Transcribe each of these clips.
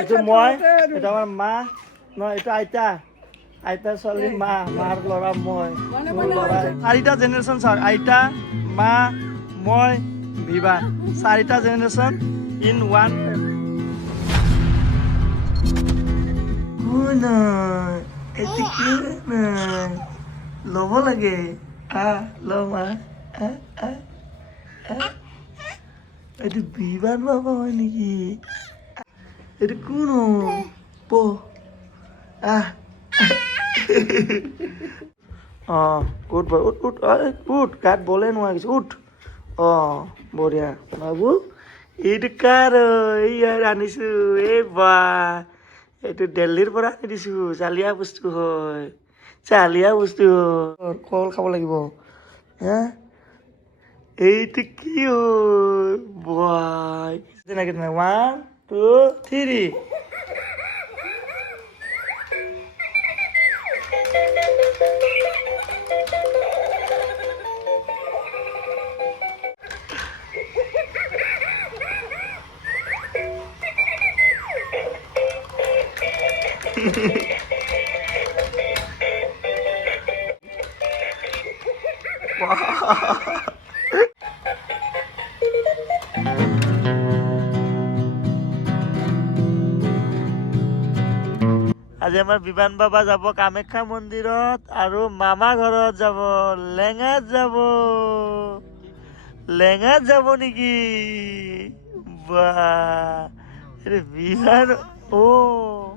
এইটো মই, এটা আমাৰ মা, নহয় এইটো আইতা, আইতাৰ ছোৱালী মা, মাৰ ল'ৰা মই, মোৰ ল'ৰা। 4টা জেনেৰেশ্যন চাওক, আইতা, মা, মই, বিবান, 4টা জেনেৰেশ্যন ইন ওৱান। নাই এইটো কি নাই ল'ব লাগে, লমা এইটো বিবান বাবা হয় নেকি? এইটো কোন প উঠ উঠ উঠ গাত বলে নোহোৱা কিছু উঠ। বঢ়িয়া বাবু, এইটো কাৰ ইয়াৰ আনিছো এই বা, এইটো দিল্লীৰ পৰা আনি দিছো, জালিয়া বস্তু হয়, জালিয়া বস্তু হয়। কল খাব লাগিব হা, এইটো কি হয় বাই, তেনেকে 1 2 3। আজি আমাৰ বিমান বাবা যাব কামাখ্যা মন্দিৰত আৰু মামা ঘৰত যাব, লেঙাত যাব। লেঙাত যাব নেকি? বা বিমান,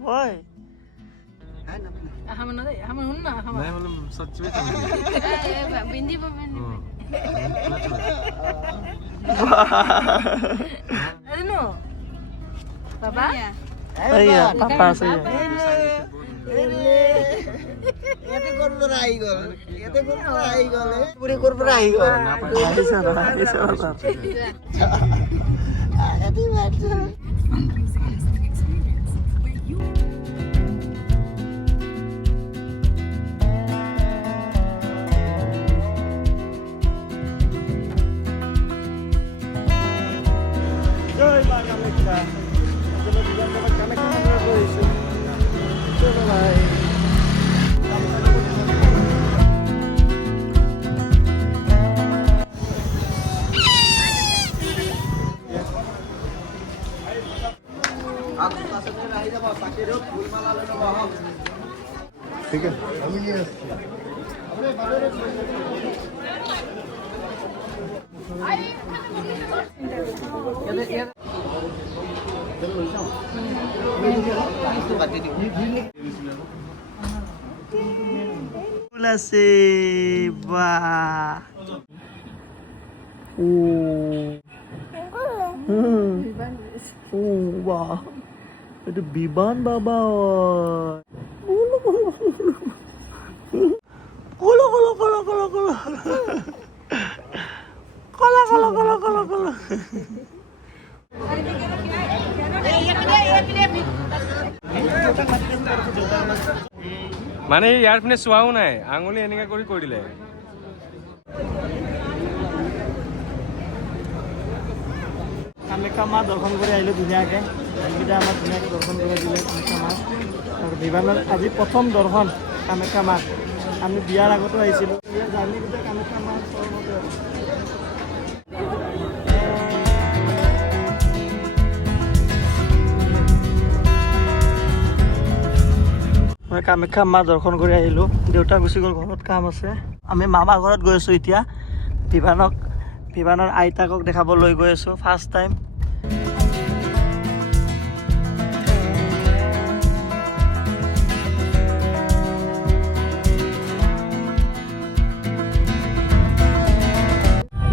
হয় পাপা আছে। জয় মা কামাখ্যা। কামাখ্যা মন্দিৰত গৈছো। চলো ভাই। ঠিক আছে, আমি নিয়ে আসছি। ফুল আছে বা, বাহ এইটো বিমান বাবা কলা কলা কলা কলা কলা কলা কলা কলা কলা কলা। মানে ইয়াৰ পিনে চোৱাও নাই, আঙুলি এনেকে কৰি দিলে। কামাখ্যা মা দৰ্শন কৰি আহিলোঁ ধুনীয়াকৈ, এইকেইটা আমাক ধুনীয়াকৈ দৰ্শন কৰি দিলে কামাখ্যা মা। আৰু বিমানৰ আজি প্ৰথম দৰ্শন কামাখ্যা মাক। আমি বিয়াৰ আগতো আহিছিলোঁ, জাৰ্ণিকেইটা কামাখ্যা মাৰ চৰণতে। মই কামাখ্যা মা দৰ্শন কৰি আহিলোঁ, দেউতা গুচি গ'ল, ঘৰত কাম আছে। আমি মামা ঘৰত গৈ আছোঁ এতিয়া, বিমানৰ আইতাকক দেখাব লৈ গৈ আছোঁ ফাৰ্ষ্ট টাইম।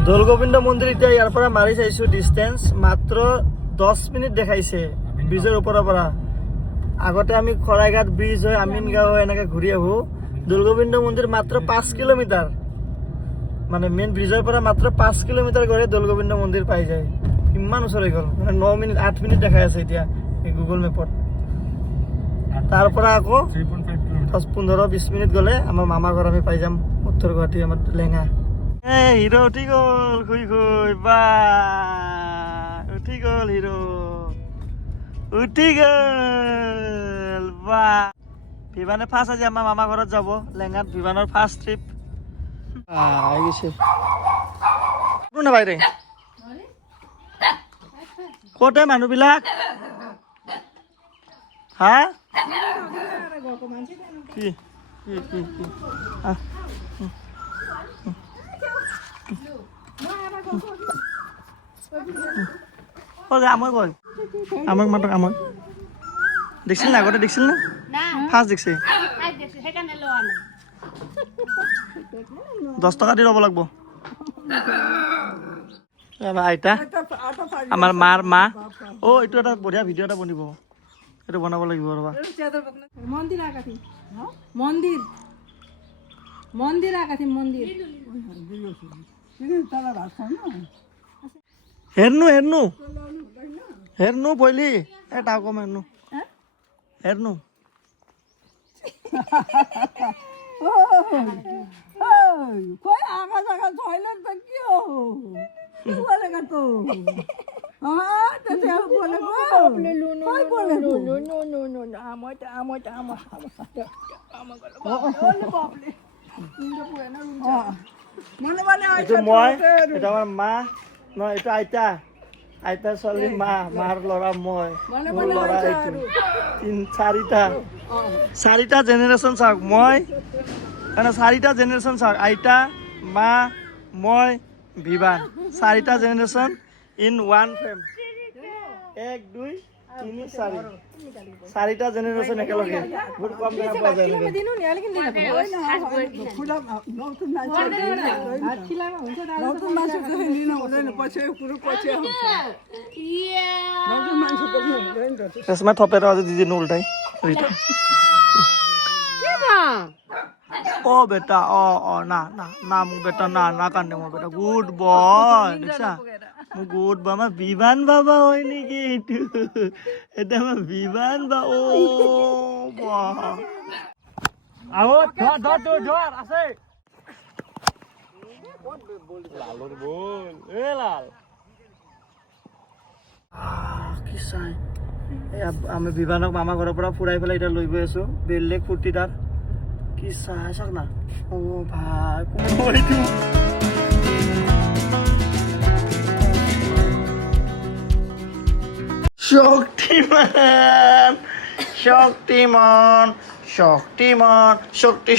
দৌলগোবিন্দ মন্দিৰ এতিয়া ইয়াৰ পৰা মাৰি চাইছোঁ ডিষ্টেঞ্চ, মাত্ৰ 10 মিনিট দেখাইছে ব্ৰিজৰ ওপৰৰ পৰা। আগতে আমি খৰাইঘাট ব্ৰিজ হৈ আমিনগাঁও হৈ এনেকৈ ঘূৰি আহোঁ। দৌলগোবিন্দ মন্দিৰ মাত্ৰ 5 কিলোমিটাৰ, মানে মেইন ব্ৰিজৰ পৰা মাত্ৰ 5 কিলোমিটাৰ গ'লে দৌলগোবিন্দ মন্দিৰ পাই যায়। ইমান ওচৰ হৈ গ'ল, মানে 9 মিনিট 8 মিনিট দেখাই আছে এতিয়া এই গুগল মেপত। তাৰ পৰা আকৌ 10-15-20 মিনিট গ'লে আমাৰ মামা ঘৰ আমি পাই যাম, উত্তৰ গুৱাহাটী আমাৰ লেঙা। হিৰো উঠি গ'ল, খুই বা উঠি গ'ল হিৰো, উঠি গ'ল বাহ বিমানে ফাৰ্ষ্ট আজি আমাৰ মামা ঘৰত যাব লেঙাত বিমানৰ ফাৰ্ষ্ট ট্ৰিপ আহি গৈছে কোন বাইৰে ক'তে মানুহবিলাক হা কি কি কি কি আহ আমই বল আমাক মাতক আমই দেখছিল না আগতে দেখছিল না ফাৰ্ষ্ট দেখছে 10 টকা দি ল'ব লাগিব আইতা আমাৰ মাৰ মা অ এইটো এটা বঢ়িয়া ভিডিঅ' এটা বনিব এইটো বনাব লাগিব ৰবা মন্দিৰ আকাশী মন্দিৰ মন্দিৰ আকাশী মন্দিৰ হেৰনো হেৰনো হেৰনো পইলি এটা কম হেৰনো হেৰনো কই আগা জাগা টয়লেট কিয় বলে গা তো হ্যাঁ তেতে বলে গো কই বলে গো নো আমটা বলে বাপলে ইন্দে পুরে না মনে মনে এইটো মই এটা আমাৰ মা ন এইটো আইতা আইতা ছোৱালী মা মাৰ ল'ৰা মই মোৰ ল'ৰা এইটো চাৰিটা জেনেৰেশ্যন চাওক মই মানে চাৰিটা জেনেৰেশ্যন চাওক আইতা মা মই বিবান চাৰিটা জেনেৰেশ্যন ইন ওৱান ফেম 1 2 3 4 চাৰিটা জেনেৰেশ্যন একেলগে বহুত কম দেখা পোৱা যায় নেকি দিনো নিয়ালে কিন্তু ফুলা নতুন মাছ আছিলা हुन्छ নতুন মাছ দিন हुँदैन पछि पुरो पछि आउँछ नতুन मान्छ त हुँदैन त त्यसमा थपेर अझ दिदिनु उल्टाइ ओ बेटा ओ ना ना ना मु बेटा ना ना कान्ने मो बेटा गुड बय देखा मु गुड बय मा विमान बाबा होय नेकी एटु এটা মা বিমান বা ও বা আও ধর আছে লালর বল এ লাল কি চাই আমি বিমানক মামা ঘৰৰ পৰা ফুৰাই পেলাই এটা লৈ গৈ আছো বেলেগ ফূৰ্তিদাৰ কি চাই চাক না ও ভাই কোন এইটো শক্তিমান শক্তি